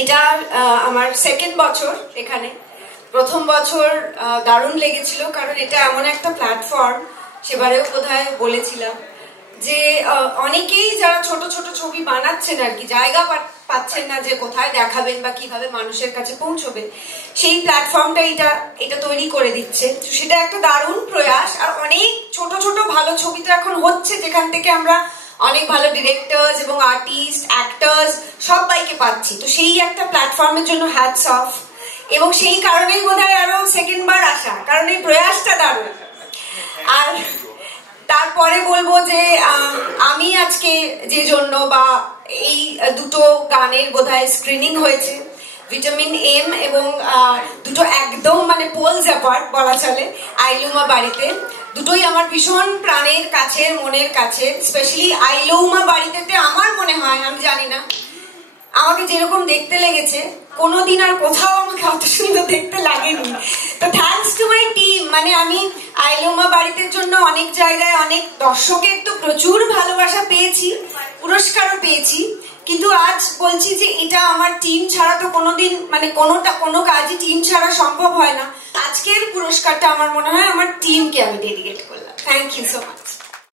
এটা আমার সেকেন্ড বছর এখানে। প্রথম বছর দারুণ লেগেছিল, কারণ এটা এমন একটা প্ল্যাটফর্ম, সেবারেও বোধহয় বলেছিলাম যে অনেকেই যারা ছোট ছোট ছবি বানাচ্ছেন আর কি, জায়গা পাচ্ছেন না যে কোথায় দেখাবেন বা কিভাবে মানুষের কাছে পৌঁছবে, সেই প্ল্যাটফর্মটা এটা তৈরি করে দিচ্ছে। সেটা একটা দারুণ প্রয়াস। আর অনেক ছোট ছোট ভালো ছবি তো এখন হচ্ছে, যেখান থেকে আমরা অনেক ভালো ডিরেক্টরস এবং আর্টিস্ট, অ্যাক্টরস সবাইকে পাচ্ছি। তো সেই একটা প্ল্যাটফর্মের জন্য হ্যাটস অফ। এবং সেই কারণেই বোধহয় আরো সেকেন্ড বার আসা, কারণ এই প্রয়াসটা দারুণ। আর তারপরে বলবো যে আমি আজকে যে জন্য, বা এই দুটো গানের বোধহয় স্ক্রিনিং হয়েছে, ভিটামিন এম এবং দুটো একদম মানে পোলস অ্যাপার্ট বলা চলে, আইলুমা বাড়িতে, দুটোই আমার ভীষণ প্রাণের কাছের, মনের কাছে। স্পেশালি আইলৌমা বাড়িতে আমার মনে হয়, আমি জানি না, আমাকে যেরকম দেখতে লেগেছে কোনোদিন আর কোথাও আমাকে অত সুন্দর দেখতে লাগেনি। তো থ্যাঙ্কস টু মাই টিম। মানে আমি আইলৌমা বাড়িতে জন্য অনেক জায়গায় অনেক দর্শকের তো প্রচুর ভালোবাসা পেয়েছি, পুরস্কারও পেয়েছি, কিন্তু আজ বলছি যে এটা আমার টিম ছাড়া তো কোনোদিন, মানে কোনো কাজই টিম ছাড়া সম্ভব হয় না। আজকের পুরস্কারটা আমার মনে হয় আমার টিমকে আমি ডেডিকেট করলাম। Thank you so much.